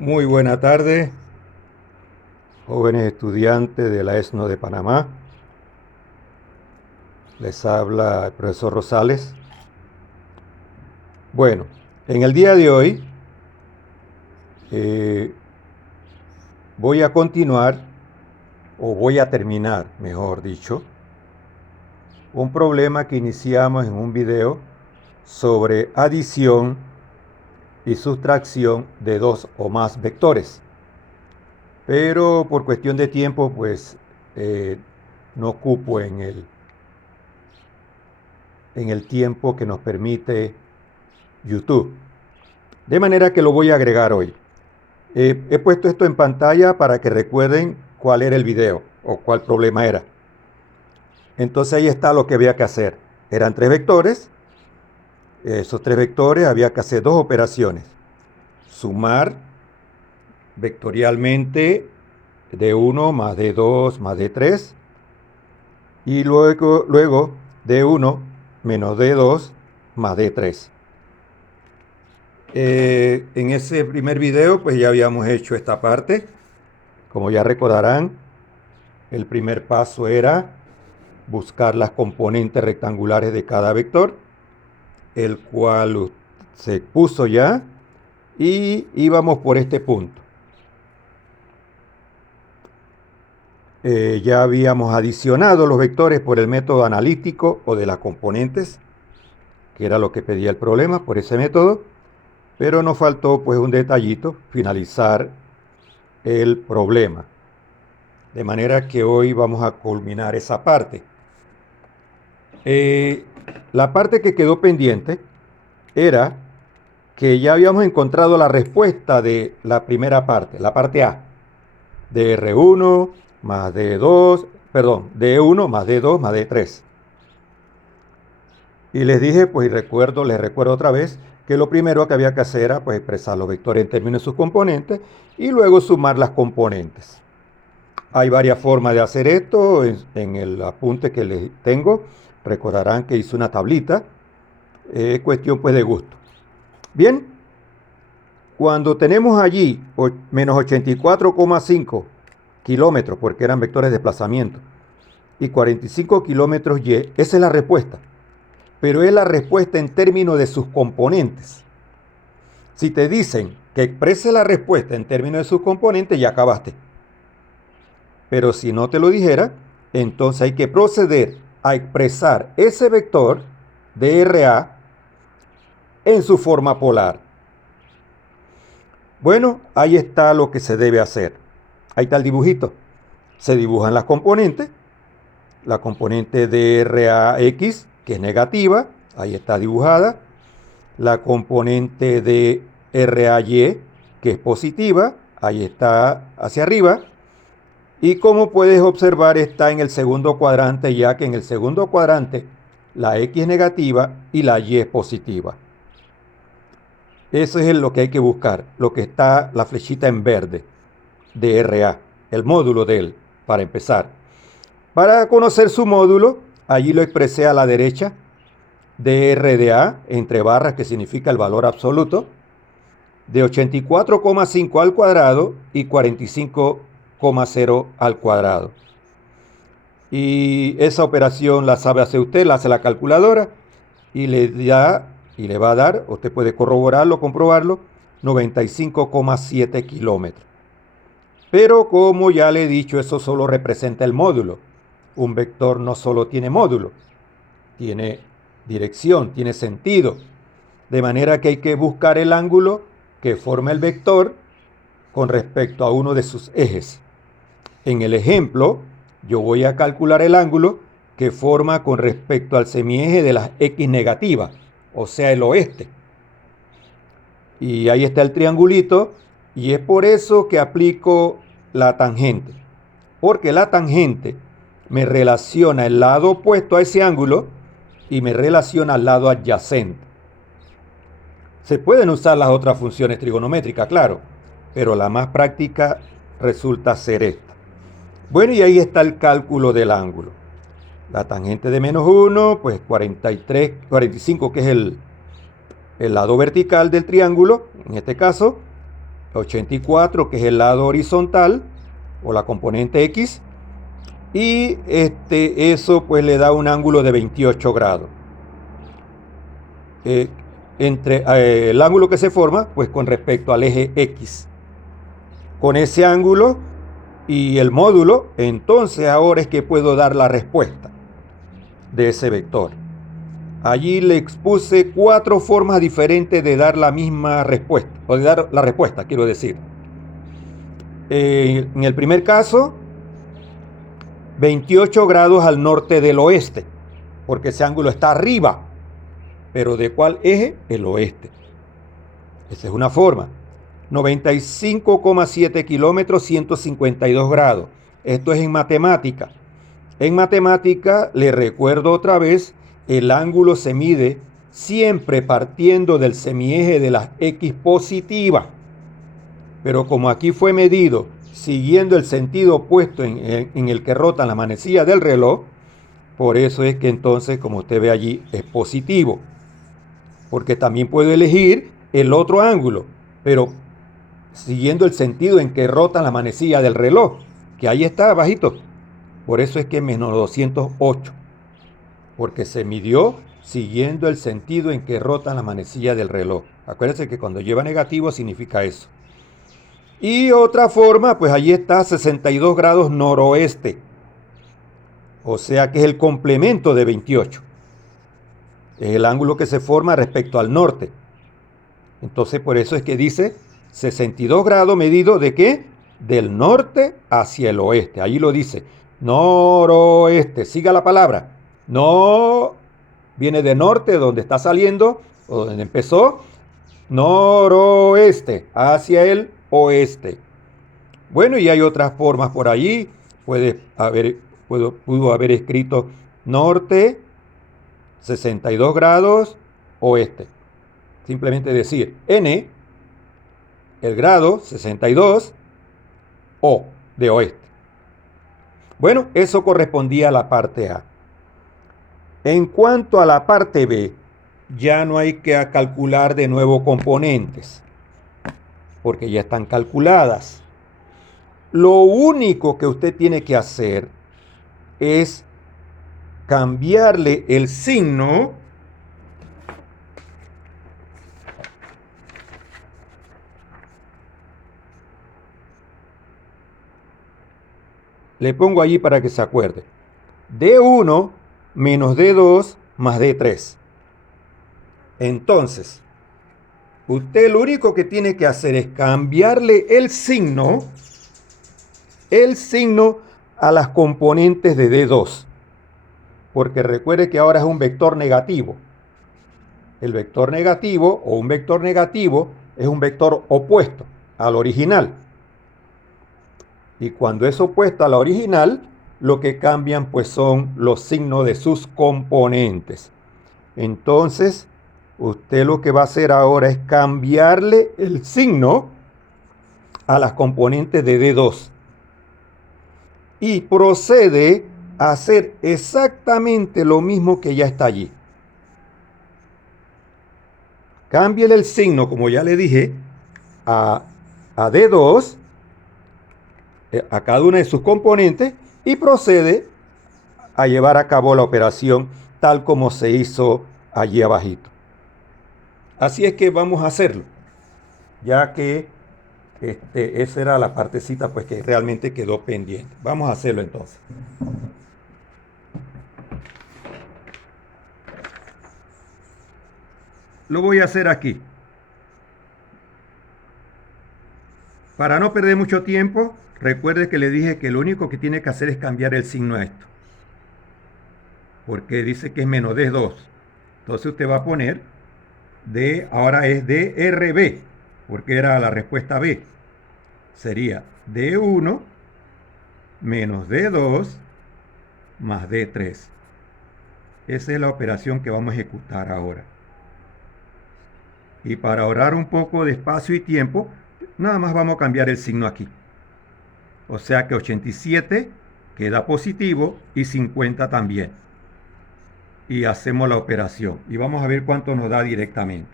Muy buena tarde, jóvenes estudiantes de la ESNO de Panamá. Les habla el profesor Rosales. Bueno, en el día de hoy eh, voy a continuar, o voy a terminar, mejor dicho, un problema que iniciamos en un video sobre adición y sustracción de dos o más vectores. Pero por cuestión de tiempo, pues no ocupo en el tiempo que nos permite YouTube. De manera que lo voy a agregar hoy. He puesto esto en pantalla para que recuerden cuál era el video o cuál problema era. Entonces ahí está lo que había que hacer. Eran tres vectores. Esos tres vectores había que hacer dos operaciones. Sumar vectorialmente D1 más D2 más D3. Y luego D1 menos D2 más D3. En ese primer video pues ya habíamos hecho esta parte. Como ya recordarán, el primer paso era buscar las componentes rectangulares de cada vector, el cual se puso ya, y íbamos por este punto. Ya habíamos adicionado los vectores por el método analítico o de las componentes, que era lo que pedía el problema por ese método, pero nos faltó pues un detallito, finalizar el problema. De manera que hoy vamos a culminar esa parte. La parte que quedó pendiente era que ya habíamos encontrado la respuesta de la primera parte, la parte A, de R1 más D2, perdón, D1 más D2 más D3. Y les dije, pues les recuerdo otra vez, que lo primero que había que hacer era pues expresar los vectores en términos de sus componentes y luego sumar las componentes. Hay varias formas de hacer esto. En el apunte que les tengo, recordarán que hice una tablita. Es cuestión pues de gusto. Bien, cuando tenemos allí menos 84,5 kilómetros, porque eran vectores de desplazamiento, y 45 kilómetros Y, esa es la respuesta. Pero es la respuesta en términos de sus componentes. Si te dicen que exprese la respuesta en términos de sus componentes, ya acabaste. Pero si no te lo dijera, entonces hay que proceder a expresar ese vector dRA en su forma polar. Bueno, ahí está lo que se debe hacer. Ahí está el dibujito. Se dibujan las componentes. La componente dRax, que es negativa, ahí está dibujada. La componente de RAY, que es positiva, ahí está hacia arriba. Y como puedes observar, está en el segundo cuadrante, ya que en el segundo cuadrante la X es negativa y la Y es positiva. Eso es lo que hay que buscar, lo que está la flechita en verde de RA, el módulo de él, para empezar. Para conocer su módulo, allí lo expresé a la derecha, dr de A, entre barras, que significa el valor absoluto, de 84,5 al cuadrado y 45,0 al cuadrado. Y esa operación la sabe hacer usted, la hace la calculadora y le va a dar, usted puede corroborarlo, comprobarlo, 95,7 kilómetros. Pero como ya le he dicho, eso solo representa el módulo. Un vector no solo tiene módulo, tiene dirección, tiene sentido. De manera que hay que buscar el ángulo que forma el vector con respecto a uno de sus ejes. En el ejemplo, yo voy a calcular el ángulo que forma con respecto al semieje de las X negativas, o sea, el oeste. Y ahí está el triangulito, y es por eso que aplico la tangente. Porque la tangente me relaciona el lado opuesto a ese ángulo y me relaciona al lado adyacente. Se pueden usar las otras funciones trigonométricas, claro, pero la más práctica resulta ser esta. Bueno, y ahí está el cálculo del ángulo. La tangente de menos 1, pues 45, que es el lado vertical del triángulo, en este caso, 84, que es el lado horizontal, o la componente X, y eso pues le da un ángulo de 28 grados. Entre el ángulo que se forma pues con respecto al eje X. Con ese ángulo y el módulo, entonces ahora es que puedo dar la respuesta de ese vector. Allí le expuse 4 formas diferentes de dar la misma respuesta, o de dar la respuesta, quiero decir. En el primer caso, 28 grados al norte del oeste, porque ese ángulo está arriba. ¿Pero de cuál eje? El oeste. Esa es una forma. 95,7 kilómetros, 152 grados. Esto es en matemática. En matemática, le recuerdo otra vez, el ángulo se mide siempre partiendo del semieje de las X positivas. Pero como aquí fue medido siguiendo el sentido opuesto en el que rotan las manecillas del reloj, por eso es que entonces, como usted ve allí, es positivo. Porque también puedo elegir el otro ángulo, pero siguiendo el sentido en que rotan las manecillas del reloj, que ahí está abajito. Por eso es que es menos 208, porque se midió siguiendo el sentido en que rotan las manecillas del reloj. Acuérdense que cuando lleva negativo significa eso. Y otra forma, pues allí está 62 grados noroeste, o sea que es el complemento de 28. Es el ángulo que se forma respecto al norte. Entonces por eso es que dice 62 grados medido de ¿qué? Del norte hacia el oeste. Allí lo dice. Noroeste. Siga la palabra. No viene de norte, donde está saliendo, o donde empezó. Noroeste, hacia el oeste. Bueno, y hay otras formas por allí. Pudo haber escrito norte, 62 grados, oeste. Simplemente decir N, el grado 62, O, de oeste. Bueno, eso correspondía a la parte A. En cuanto a la parte B, ya no hay que calcular de nuevo componentes, porque ya están calculadas. Lo único que usted tiene que hacer es cambiarle el signo le pongo allí para que se acuerde. D1 menos D2 más D3. Entonces, usted lo único que tiene que hacer es cambiarle el signo a las componentes de D2. Porque recuerde que ahora es un vector negativo. El vector negativo o un vector negativo es un vector opuesto al original. Y cuando es opuesto a la original, lo que cambian pues son los signos de sus componentes. Entonces, usted lo que va a hacer ahora es cambiarle el signo a las componentes de D2. Y procede a hacer exactamente lo mismo que ya está allí. Cámbiele el signo, como ya le dije, a D2, a cada una de sus componentes, y procede a llevar a cabo la operación tal como se hizo allí abajito. Así es que vamos a hacerlo, ya que esa era la partecita pues que realmente quedó pendiente. Vamos a hacerlo entonces. Lo voy a hacer aquí. Para no perder mucho tiempo, recuerde que le dije que lo único que tiene que hacer es cambiar el signo a esto. Porque dice que es menos D2. Entonces usted va a poner ahora es DRB, porque era la respuesta B. Sería D1 menos D2 más D3. Esa es la operación que vamos a ejecutar ahora. Y para ahorrar un poco de espacio y tiempo, nada más vamos a cambiar el signo aquí. O sea que 87 queda positivo y 50 también. Y hacemos la operación. Y vamos a ver cuánto nos da directamente.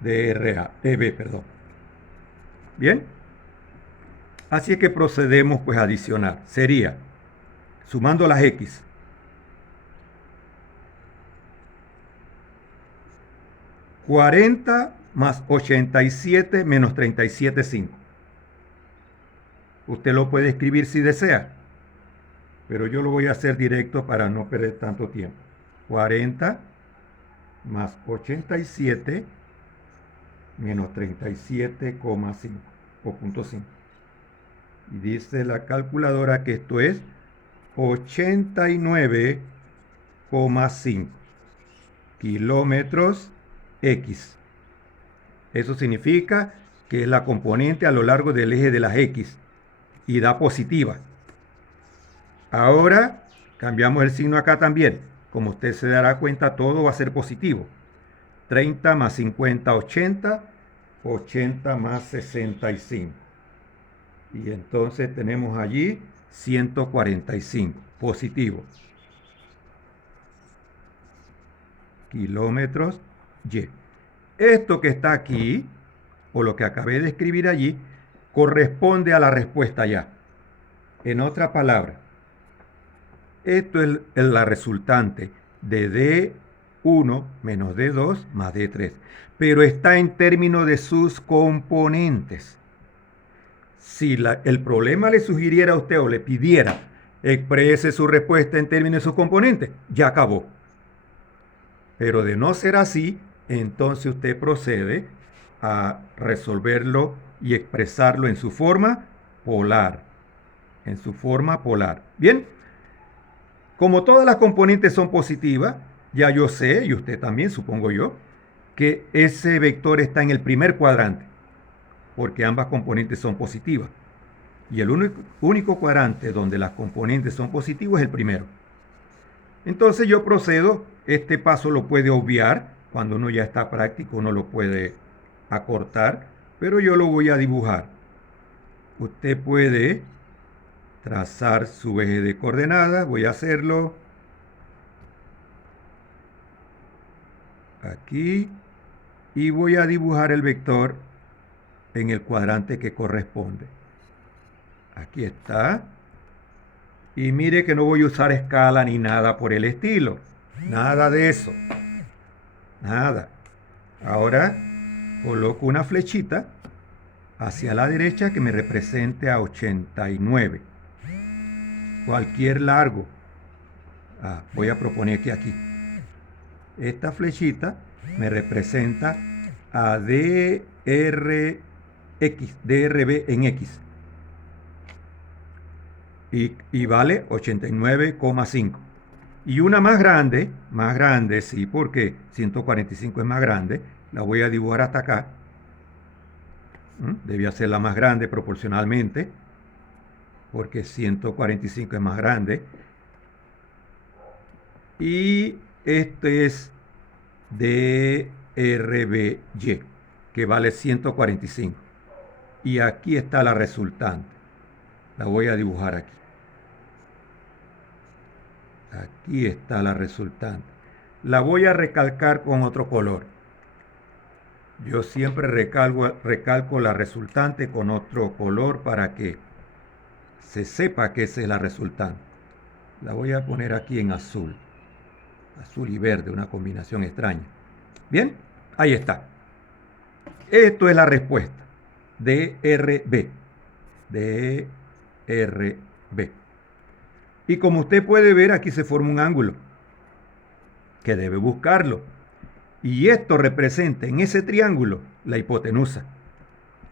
DB, perdón. Bien, así es que procedemos pues a adicionar. Sería, sumando las x, 40 más 87 menos 37,5. Usted lo puede escribir si desea, pero yo lo voy a hacer directo para no perder tanto tiempo. 40 más 87 menos 37,5 o punto 5. Y dice la calculadora que esto es 89,5 kilómetros X. Eso significa que es la componente a lo largo del eje de las X y da positiva. Ahora cambiamos el signo acá también. Como usted se dará cuenta, todo va a ser positivo. 30 más 50, 80. 80 más 65. Y entonces tenemos allí 145, positivo. Kilómetros Y. Esto que está aquí, o lo que acabé de escribir allí, corresponde a la respuesta ya. En otras palabras, esto es la resultante de D1 menos D2 más D3. Pero está en términos de sus componentes. Si el problema le sugiriera a usted o le pidiera exprese su respuesta en términos de sus componentes, ya acabó. Pero de no ser así, entonces usted procede a resolverlo y expresarlo en su forma polar. En su forma polar. Bien, como todas las componentes son positivas, ya yo sé, y usted también, supongo yo, que ese vector está en el primer cuadrante, porque ambas componentes son positivas. Y el único cuadrante donde las componentes son positivas es el primero. Entonces yo procedo, este paso lo puede obviar, cuando uno ya está práctico uno lo puede acortar, pero yo lo voy a dibujar. Usted puede trazar su eje de coordenadas, voy a hacerlo aquí y voy a dibujar el vector en el cuadrante que corresponde. Aquí está. Y mire que no voy a usar escala ni nada por el estilo. Nada de eso. Nada. Ahora coloco una flechita hacia la derecha que me represente a 89. Cualquier largo. Voy a proponer que aquí. Esta flechita me representa a DRB en X. Y vale 89,5. Y una más grande, sí, porque 145 es más grande, la voy a dibujar hasta acá. Debía ser la más grande proporcionalmente, porque 145 es más grande. Y este es DRBY, que vale 145. Y aquí está la resultante. La voy a dibujar aquí. Aquí está la resultante. La voy a recalcar con otro color. Yo siempre recalco la resultante con otro color para que se sepa que esa es la resultante. La voy a poner aquí en azul. Azul y verde, una combinación extraña. Bien, ahí está. Esto es la respuesta. DRB. DRB. Y como usted puede ver, aquí se forma un ángulo que debe buscarlo. Y esto representa en ese triángulo la hipotenusa.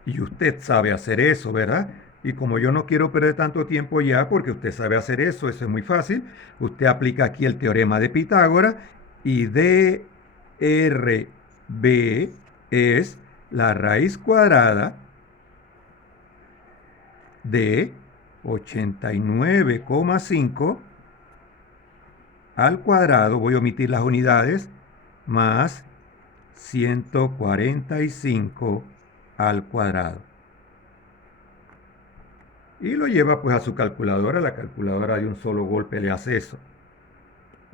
Y usted sabe hacer eso, ¿verdad? Y como yo no quiero perder tanto tiempo ya, porque usted sabe hacer eso es muy fácil, usted aplica aquí el teorema de Pitágoras y DRB es la raíz cuadrada de 89,5 al cuadrado, voy a omitir las unidades, más 145 al cuadrado. Y lo lleva pues a su calculadora. La calculadora de un solo golpe le hace eso.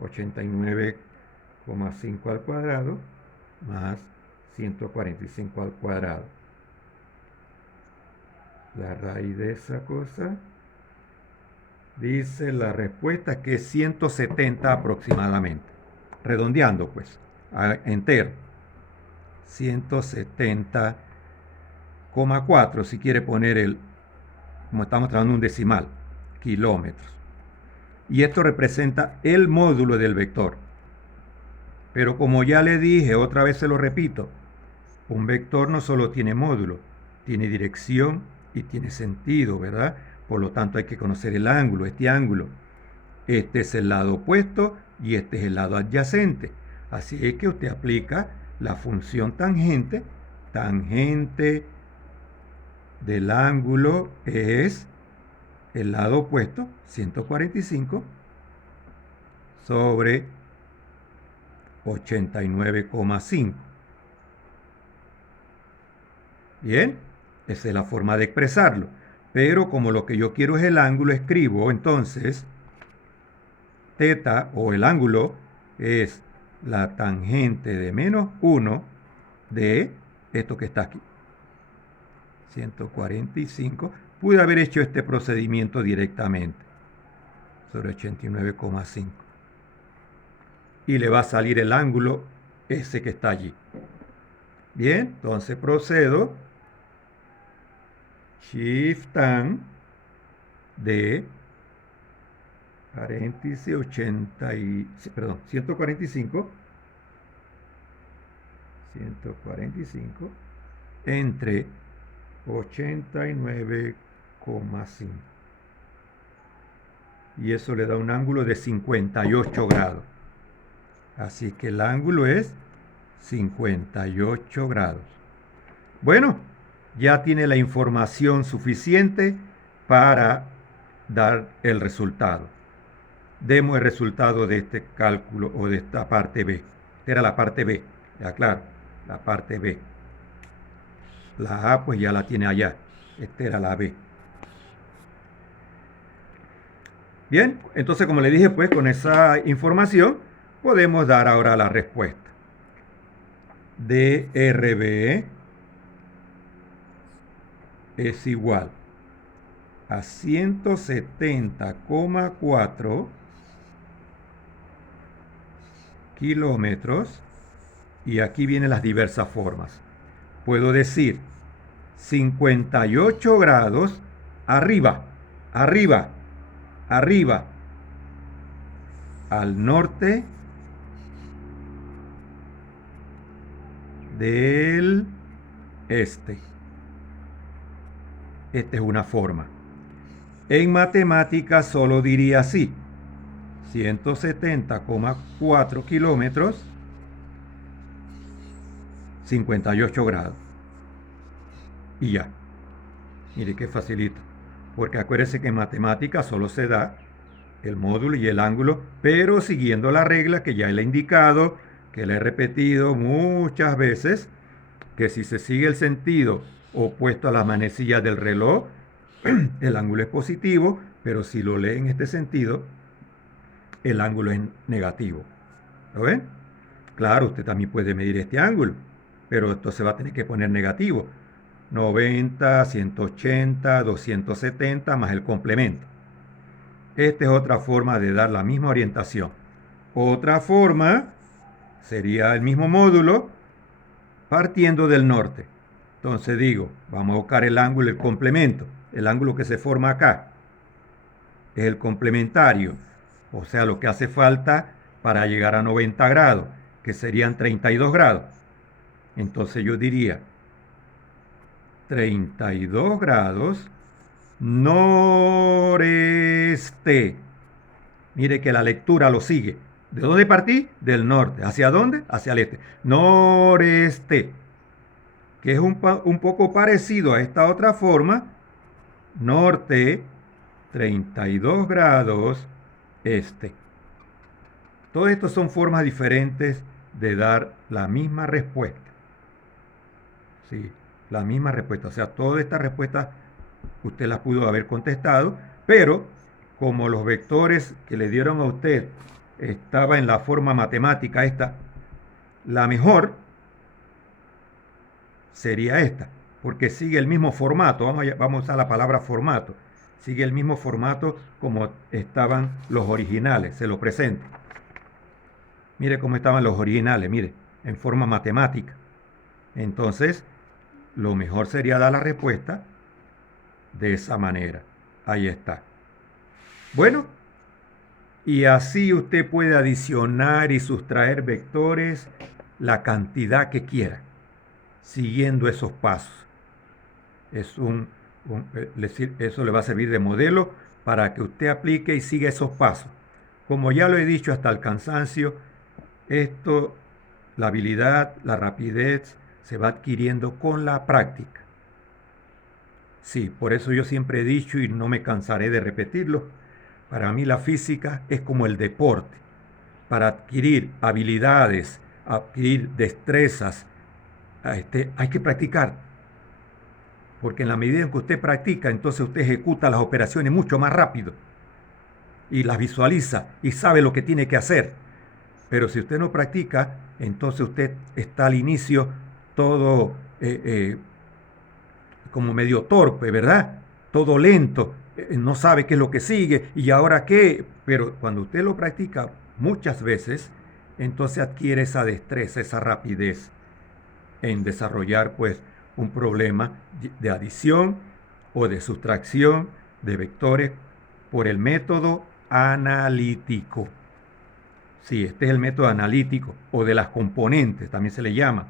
89,5 al cuadrado más 145 al cuadrado. La raíz de esa cosa. Dice la respuesta que es 170 aproximadamente. Redondeando pues. Entero. 170,4 si quiere poner el, como estamos trabajando un decimal, kilómetros. Y esto representa el módulo del vector. Pero como ya le dije, otra vez se lo repito, un vector no solo tiene módulo, tiene dirección y tiene sentido, ¿verdad? Por lo tanto hay que conocer el ángulo, este ángulo. Este es el lado opuesto y este es el lado adyacente. Así es que usted aplica la función tangente. Tangente del ángulo es el lado opuesto, 145, sobre 89,5. Bien, esa es la forma de expresarlo. Pero como lo que yo quiero es el ángulo, escribo entonces θ o el ángulo es la tangente de menos 1 de esto que está aquí. 145. Pude haber hecho este procedimiento directamente sobre 89,5. Y le va a salir el ángulo ese que está allí. Bien, entonces procedo. Shift tan de paréntesis 145 entre 89,5 y eso le da un ángulo de 58 grados. Así que el ángulo es 58 grados. Bueno, ya tiene la información suficiente para dar el resultado. Demos el resultado de este cálculo o de esta parte B. Esta era la parte B, ya claro, la parte B. La A pues ya la tiene allá. Esta era la B. Bien, entonces como le dije pues con esa información podemos dar ahora la respuesta. DRB es igual a 170,4 kilómetros y aquí vienen las diversas formas. Puedo decir 58 grados arriba, arriba, arriba, al norte del este. Esta es una forma. En matemáticas solo diría así: 170,4 kilómetros, 58 grados. Y ya. Mire qué facilito. Porque acuérdese que en matemáticas solo se da el módulo y el ángulo, pero siguiendo la regla que ya le he indicado, que le he repetido muchas veces, que si se sigue el sentido opuesto a la manecilla del reloj, el ángulo es positivo, pero si lo lee en este sentido, el ángulo es negativo. ¿Lo ven? Claro, usted también puede medir este ángulo, pero entonces va a tener que poner negativo. 90, 180, 270 más el complemento. Esta es otra forma de dar la misma orientación. Otra forma sería el mismo módulo partiendo del norte. Entonces digo, vamos a buscar el ángulo, el complemento. El ángulo que se forma acá es el complementario. O sea, lo que hace falta para llegar a 90 grados, que serían 32 grados. Entonces yo diría 32 grados noreste. Mire que la lectura lo sigue. ¿De dónde partí? Del norte. ¿Hacia dónde? Hacia el este. Noreste. Que es un poco parecido a esta otra forma. Norte, 32 grados este. Todo esto son formas diferentes de dar la misma respuesta. Sí, la misma respuesta. O sea, todas estas respuestas usted las pudo haber contestado, pero como los vectores que le dieron a usted estaba en la forma matemática esta, la mejor sería esta. porque sigue el mismo formato, vamos a usar la palabra formato, sigue el mismo formato como estaban los originales, se lo presento. Mire cómo estaban los originales, mire, en forma matemática. Entonces, lo mejor sería dar la respuesta de esa manera. Ahí está. Bueno, y así usted puede adicionar y sustraer vectores la cantidad que quiera, siguiendo esos pasos. Eso le va a servir de modelo para que usted aplique y siga esos pasos. Como ya lo he dicho hasta el cansancio, esto, la habilidad, la rapidez, se va adquiriendo con la práctica. Sí, por eso yo siempre he dicho y no me cansaré de repetirlo, para mí la física es como el deporte. Para adquirir habilidades, adquirir destrezas, hay que practicar. Porque en la medida en que usted practica, entonces usted ejecuta las operaciones mucho más rápido. Y las visualiza y sabe lo que tiene que hacer. Pero si usted no practica, entonces usted está al inicio todo como medio torpe, ¿verdad? Todo lento, no sabe qué es lo que sigue y ahora qué. Pero cuando usted lo practica muchas veces, entonces adquiere esa destreza, esa rapidez en desarrollar pues un problema de adición o de sustracción de vectores por el método analítico. Sí, este es el método analítico o de las componentes, también se le llama.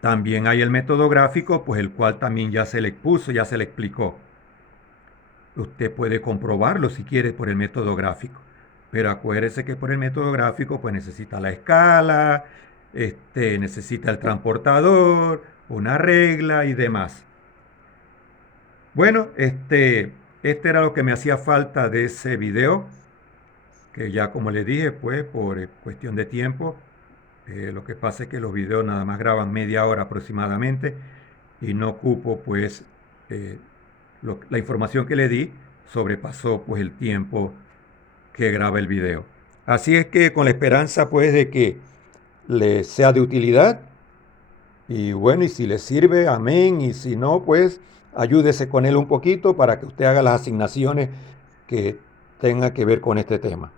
También hay el método gráfico, pues el cual también ya se le expuso, ya se le explicó. Usted puede comprobarlo si quiere por el método gráfico, pero acuérdese que por el método gráfico pues necesita la escala, necesita el transportador, una regla y demás. Bueno, este era lo que me hacía falta de ese video, que ya como le dije, pues por cuestión de tiempo, lo que pasa es que los videos nada más graban media hora aproximadamente y no ocupo pues la información que le di sobrepasó pues el tiempo que graba el video. Así es que con la esperanza pues de que le sea de utilidad y bueno, y si le sirve, amén, y si no, pues ayúdese con él un poquito para que usted haga las asignaciones que tengan que ver con este tema.